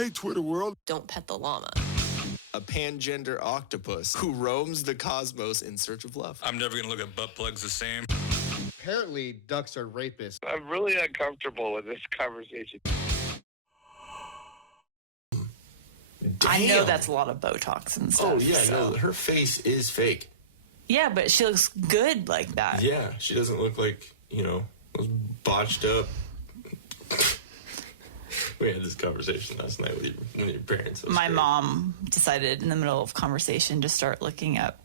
Hey, Twitter world. Don't pet the llama. A pangender octopus who roams the cosmos in search of love. I'm never going to look at butt plugs the same. Apparently, ducks are rapists. I'm really uncomfortable with this conversation. Damn. I know that's a lot of Botox and stuff. Oh, yeah, no, her face is fake. Yeah, but she looks good like that. Yeah, she doesn't look like, botched up. We had this conversation last night with your parents. My mom decided in the middle of conversation to start looking up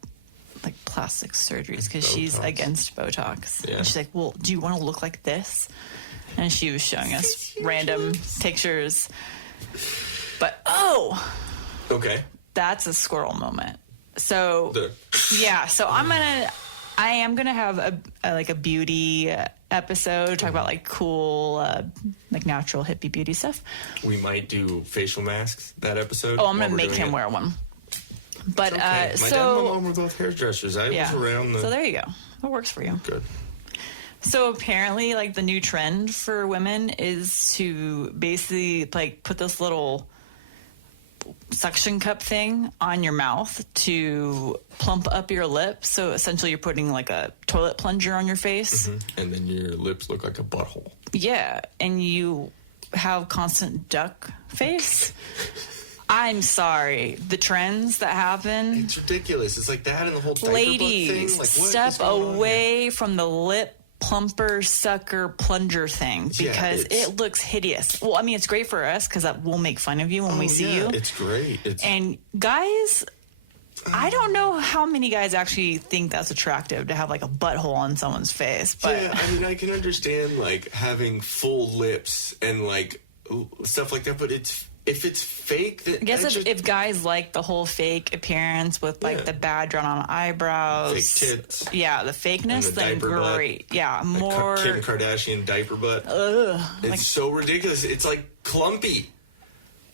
like plastic surgeries because she's against Botox. Yeah. And she's like, well, do you want to look like this? And she was showing us random pictures. But, okay, that's a squirrel moment. So, so I am going to have a beauty episode, talk about like cool, like natural hippie beauty stuff. We might do facial masks that episode. Oh, I'm going to make him wear one. But, okay. My dad and my mom were both hairdressers. I was around So there you go. It works for you. Good. So apparently, like, the new trend for women is to basically, like, put this little suction cup thing on your mouth to plump up your lips. So essentially you're putting like a toilet plunger on your face. Mm-hmm. And then your lips look like a butthole. Yeah. And you have constant duck face. I'm sorry. The trends that happen. It's ridiculous. It's like that and the whole diaper ladies, thing. Like, what step away from the lip plumper sucker plunger thing because it looks hideous. Well, I mean, it's great for us because that will make fun of you when we see you. It's great. And guys, I don't know how many guys actually think that's attractive to have like a butthole on someone's face. But yeah, I mean, I can understand like having full lips and like stuff like that, but if it's fake, then I guess if guys like the whole fake appearance with like the bad drawn on eyebrows, fake tits, the fakeness, then great. Butt. Yeah, more Kim Kardashian diaper butt. It's so ridiculous. It's like clumpy.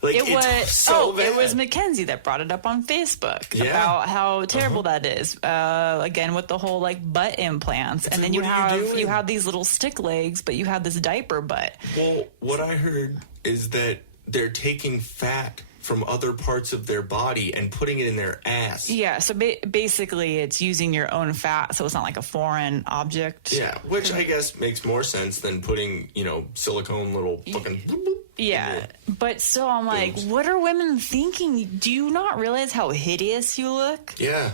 Like it bad. was Mackenzie that brought it up on Facebook about how terrible that is. Again, with the whole like butt implants, and then you have these little stick legs, but you have this diaper butt. Well, what I heard is that they're taking fat from other parts of their body and putting it in their ass. Yeah, so basically it's using your own fat, so it's not like a foreign object. Yeah, which I guess makes more sense than putting, silicone little fucking... Yeah, but still I'm like, what are women thinking? Do you not realize how hideous you look? Yeah.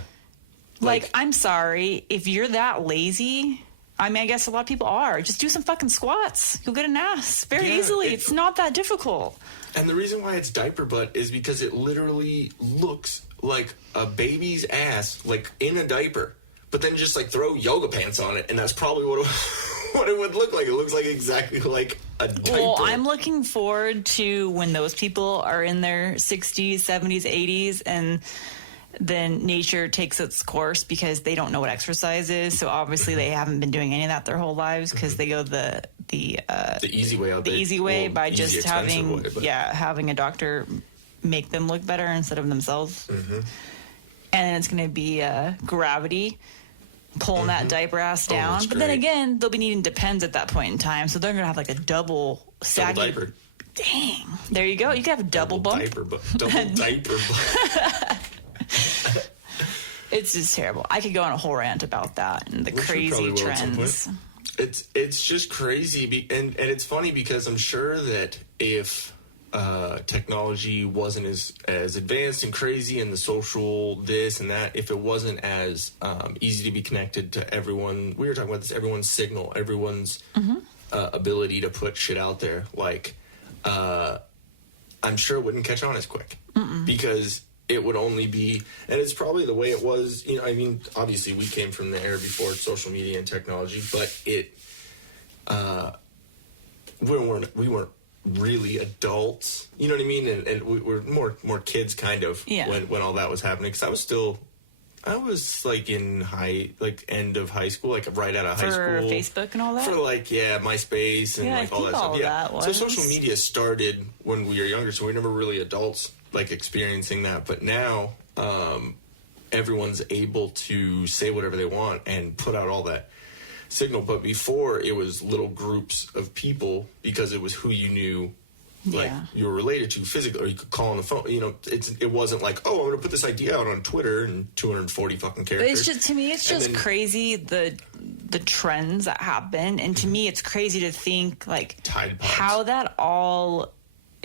Like, I'm sorry, if you're that lazy... I mean, I guess a lot of people are. Just do some fucking squats. You'll get an ass very easily. It's not that difficult. And the reason why it's diaper butt is because it literally looks like a baby's ass, like in a diaper. But then just like throw yoga pants on it, and that's probably what it would look like. It looks like exactly like a diaper. Well, I'm looking forward to when those people are in their 60s, 70s, 80s, and then nature takes its course because they don't know what exercise is. So obviously they haven't been doing any of that their whole lives because they go the easy way out. The easy way by just having a doctor make them look better instead of themselves. Mm-hmm. And it's going to be gravity pulling that diaper ass down. But then again, they'll be needing Depends at that point in time, so they're going to have like a double saggy diaper. Dang, there you go. You can have a double bump. Double diaper bump. It's just terrible. I could go on a whole rant about that and the crazy trends. It's just crazy, and it's funny because I'm sure that if technology wasn't as advanced and crazy and the social this and that, if it wasn't as easy to be connected to everyone, we were talking about this, everyone's signal, everyone's ability to put shit out there, like I'm sure it wouldn't catch on as quick because it would only be, and it's probably the way it was, I mean, obviously we came from the era before social media and technology, but we weren't really adults, you know what I mean? And we were more kids kind of when all that was happening. Because I was like in end of high school, like right out of high school. For Facebook and all that? For MySpace and all that stuff. That so social media started when we were younger, so we were never really adults like experiencing that. But now everyone's able to say whatever they want and put out all that signal. But before, it was little groups of people because it was who you knew like Yeah. you were related to physically, or you could call on the phone. You know, it wasn't like, oh, I'm going to put this idea out on Twitter and 240 fucking characters. It's just, to me, it's And just then- crazy the trends that happen, and to me, it's crazy to think like Tide Pods. how that all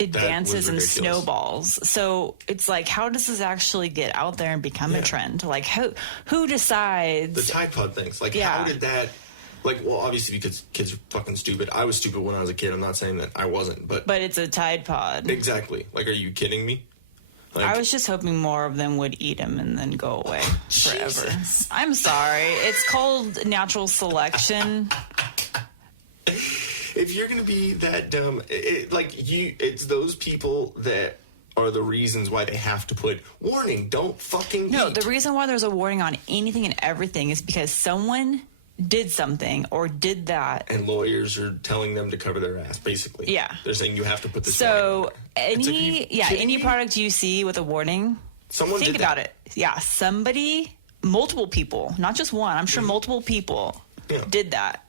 advances and ridiculous. snowballs. So it's like, how does this actually get out there and become a trend? Like, who decides? The Tide Pod things. Like, Yeah. how did that... Like, well, obviously because kids are fucking stupid. I was stupid when I was a kid. I'm not saying that I wasn't, but But it's a Tide Pod. exactly. Like, are you kidding me? Like, I was just hoping more of them would eat them and then go away forever. Jesus. I'm sorry. It's called natural selection. if you're gonna be that dumb, it's those people that are the reasons why they have to put warning. Don't fucking No, eat. the reason why there's a warning on anything and everything is because someone did something or did that. And lawyers are telling them to cover their ass, basically. Yeah. They're saying you have to put this So warning on there. It's like, are you kidding any me? product you see with a warning, Someone think did about that. it. Yeah, somebody, multiple people, not just one. I'm sure multiple people Yeah. did that.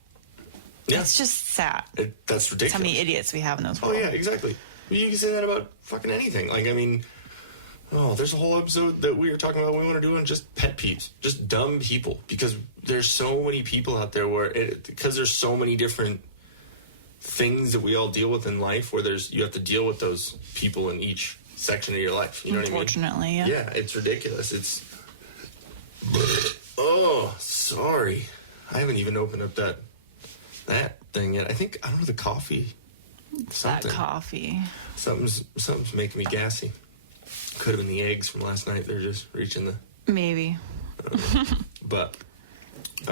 Yeah. It's just sad. That's ridiculous. How many idiots we have in this Oh, world. yeah, exactly. You can say that about fucking anything. Like, I mean, there's a whole episode that we were talking about we want to do on just pet peeves. Just dumb people. Because there's so many people out there because there's so many different things that we all deal with in life where you have to deal with those people in each section of your life. You know what I mean? Unfortunately, yeah. Yeah, it's ridiculous. Oh, sorry. I haven't even opened up that thing yet. I don't know, the coffee. That Something. coffee. Something's making me gassy. Could have been the eggs from last night. They're just reaching the... Maybe. But...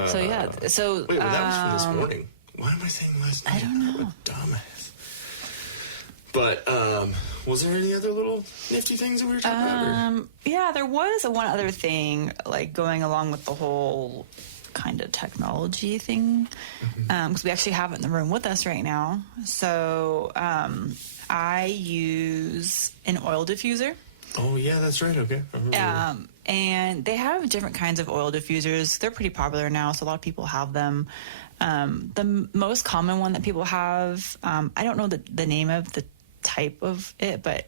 So, yeah. So, Wait, well, that was from this morning. Why am I saying last night? I don't know. I'm a dumbass. But, was there any other little nifty things that we were talking about? Or? Yeah, there was one other thing, like going along with the whole kind of technology thing, because we actually have it in the room with us right now. So I use an oil diffuser. Oh, yeah, that's right. Okay. I remember. And they have different kinds of oil diffusers. They're pretty popular now, so a lot of people have them. The most common one that people have, I don't know the name of the type of it, but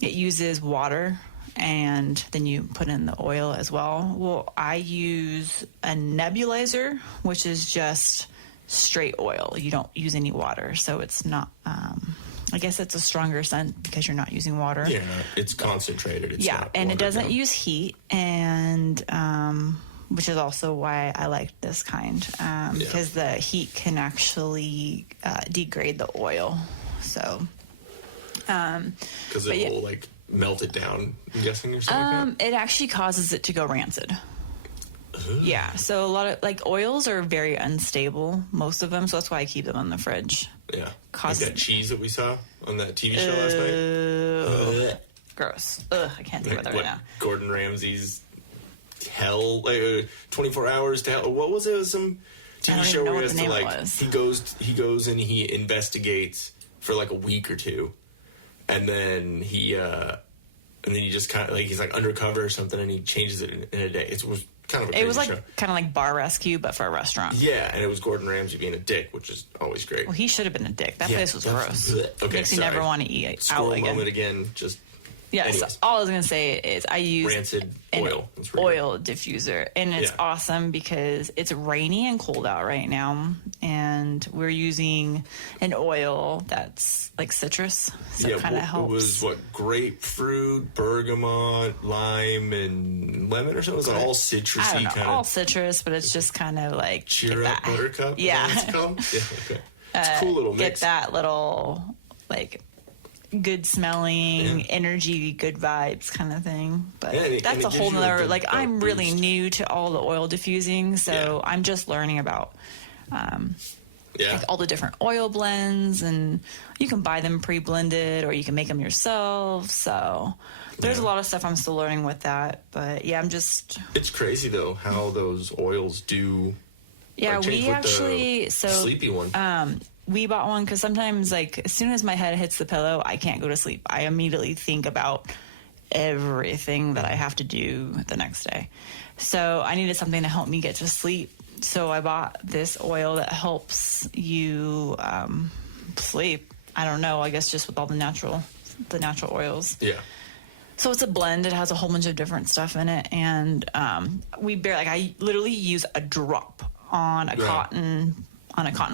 it uses water and then you put in the oil as well. Well, I use a nebulizer, which is just straight oil. You don't use any water, so it's not... I guess it's a stronger scent because you're not using water. Yeah, it's concentrated. It's Yeah, not and it watered doesn't down. use heat, and which is also why I like this kind, because the heat can actually degrade the oil. So, Because but it yeah. will, like, melt it down, I'm guessing, or something like that? it actually causes it to go rancid. Yeah, so a lot of, like, oils are very unstable, most of them, so that's why I keep them in the fridge. Yeah. Cause- Like that cheese that we saw on that TV show last night. Gross. Ugh, I can't think about that right now. Gordon Ramsay's hell, like 24 hours to hell. What was it? It was some I TV don't show even know where he what has the to, name like, was. he goes and he investigates for like a week or two, and then he just kind of like he's like undercover or something, and he changes it in a day. It was kind of a crazy It was like show. kind of like Bar Rescue, but for a restaurant. Yeah, and it was Gordon Ramsay being a dick, which is always great. Well, he should have been a dick. That Yeah, place was that's- gross. okay, Makes you sorry. never want to eat Squirrel out again. moment again. Just Yeah, so anyways. all I was going to say is I use Rancid an oil. That's pretty good. oil diffuser, and it's Yeah. awesome because it's rainy and cold out right now, and we're using an oil that's like citrus, so it kind of helps. It was what, grapefruit, bergamot, lime, and lemon or something. It was all citrusy I don't know, kind all of citrus, but it's just kind of like cheer get up that- buttercup. Is Yeah. that what it's called? Yeah, okay. It's a cool little Get mix. that little like good smelling, Yeah. energy, good vibes kind of thing. But Yeah, and it that's a gives whole you a nother, good, like, I'm really boost. new to all the oil diffusing, so Yeah. I'm just learning about Yeah. like all the different oil blends, and you can buy them pre-blended or you can make them yourself. So there's a Yeah. lot of stuff I'm still learning with that. But yeah, I'm just It's crazy though how those oils do. yeah. like, change We with actually the so sleepy one. we bought one because sometimes, like, as soon as my head hits the pillow, I can't go to sleep. I immediately think about everything that I have to do the next day. So I needed something to help me get to sleep. So I bought this oil that helps you sleep. I don't know, I guess just with all the natural oils. Yeah. So it's a blend. It has a whole bunch of different stuff in it. And I literally use a drop on a cotton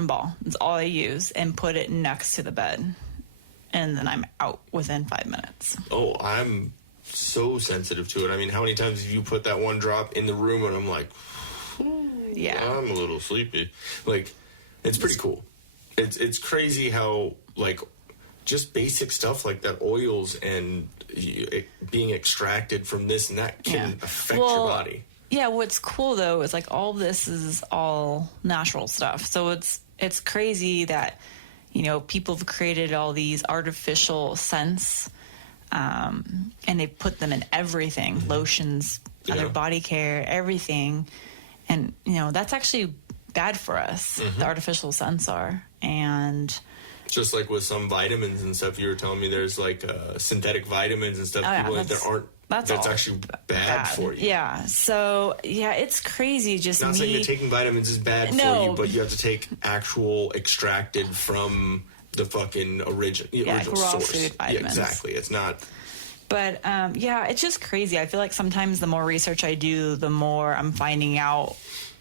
ball. That's all I use, and put it next to the bed. And then I'm out within 5 minutes. Oh, I'm so sensitive to it. I mean, how many times have you put that one drop in the room and I'm like, yeah, I'm a little sleepy. Like, it's pretty cool. It's crazy how, like, just basic stuff like that, oils and being extracted from this and that can affect your body. Yeah, what's cool though is like all this is all natural stuff. So it's crazy that, you know, people have created all these artificial scents, and they put them in everything, lotions, other body care, everything. And, you know, that's actually bad for us. The artificial scents are. And just like with some vitamins and stuff, you were telling me there's like synthetic vitamins and stuff. People like that aren't. That's actually bad for you. Yeah. So yeah, it's crazy. Just not saying that taking vitamins is bad for you, but you have to take actual extracted from the fucking original source. Food vitamins. Yeah, exactly. It's not. But yeah, it's just crazy. I feel like sometimes the more research I do, the more I'm finding out,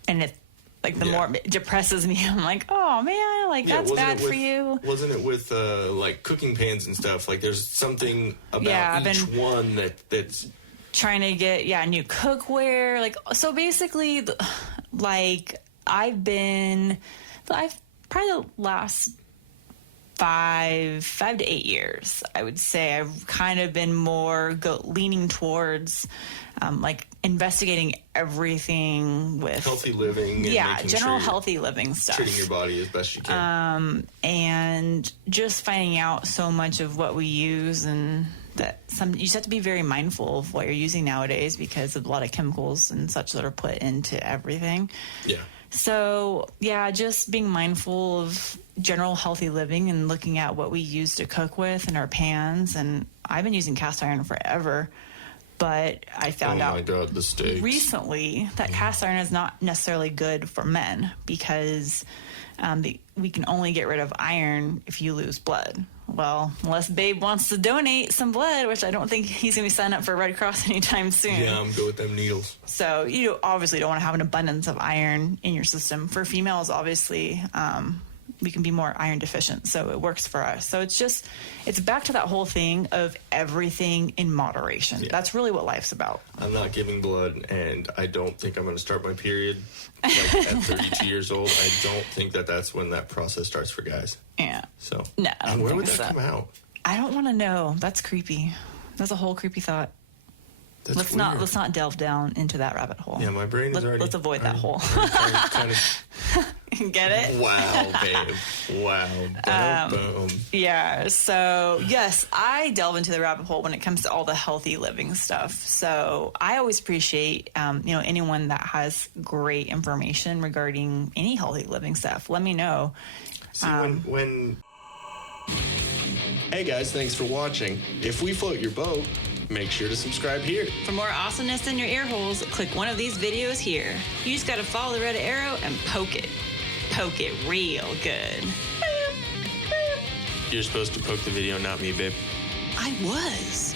and it. Like, the more it depresses me. I'm like, oh, man, like, that's bad for you. Wasn't it with, like, cooking pans and stuff? Like, there's something about each one that's... Trying to get, new cookware. Like, so basically, like, I've probably the last 5 to 8 years, I would say, I've kind of been more leaning towards, like, investigating everything with healthy living and general healthy living stuff, treating your body as best you can, and just finding out so much of what we use, and that you just have to be very mindful of what you're using nowadays because of a lot of chemicals and such that are put into everything. So just being mindful of general healthy living and looking at what we use to cook with in our pans. And I've been using cast iron forever. But I found out recently that cast iron is not necessarily good for men because we can only get rid of iron if you lose blood. Well, unless Babe wants to donate some blood, which I don't think he's going to be signing up for Red Cross anytime soon. Yeah, I'm good with them needles. So you obviously don't want to have an abundance of iron in your system. For females, obviously, we can be more iron deficient, so it works for us. So it's back to that whole thing of everything in moderation. That's really what life's about. I'm not giving blood, and I don't think I'm going to start my period like at 32 years old. I don't think that's when that process starts for guys. Yeah. So no, I don't where think would that come out? I don't want to know. That's creepy. That's a whole creepy thought. Let's not delve down into that rabbit hole. Yeah, my brain is already... Let's avoid that hole. Kind of... Get it? Wow, babe. Wow. Boom. Yeah, so yes, I delve into the rabbit hole when it comes to all the healthy living stuff. So I always appreciate, anyone that has great information regarding any healthy living stuff. Let me know. See, when... Hey guys, thanks for watching. If we float your boat, make sure to subscribe here. For more awesomeness in your ear holes, click one of these videos here. You just gotta follow the red arrow and poke it. Poke it real good. You're supposed to poke the video, not me, babe. I was.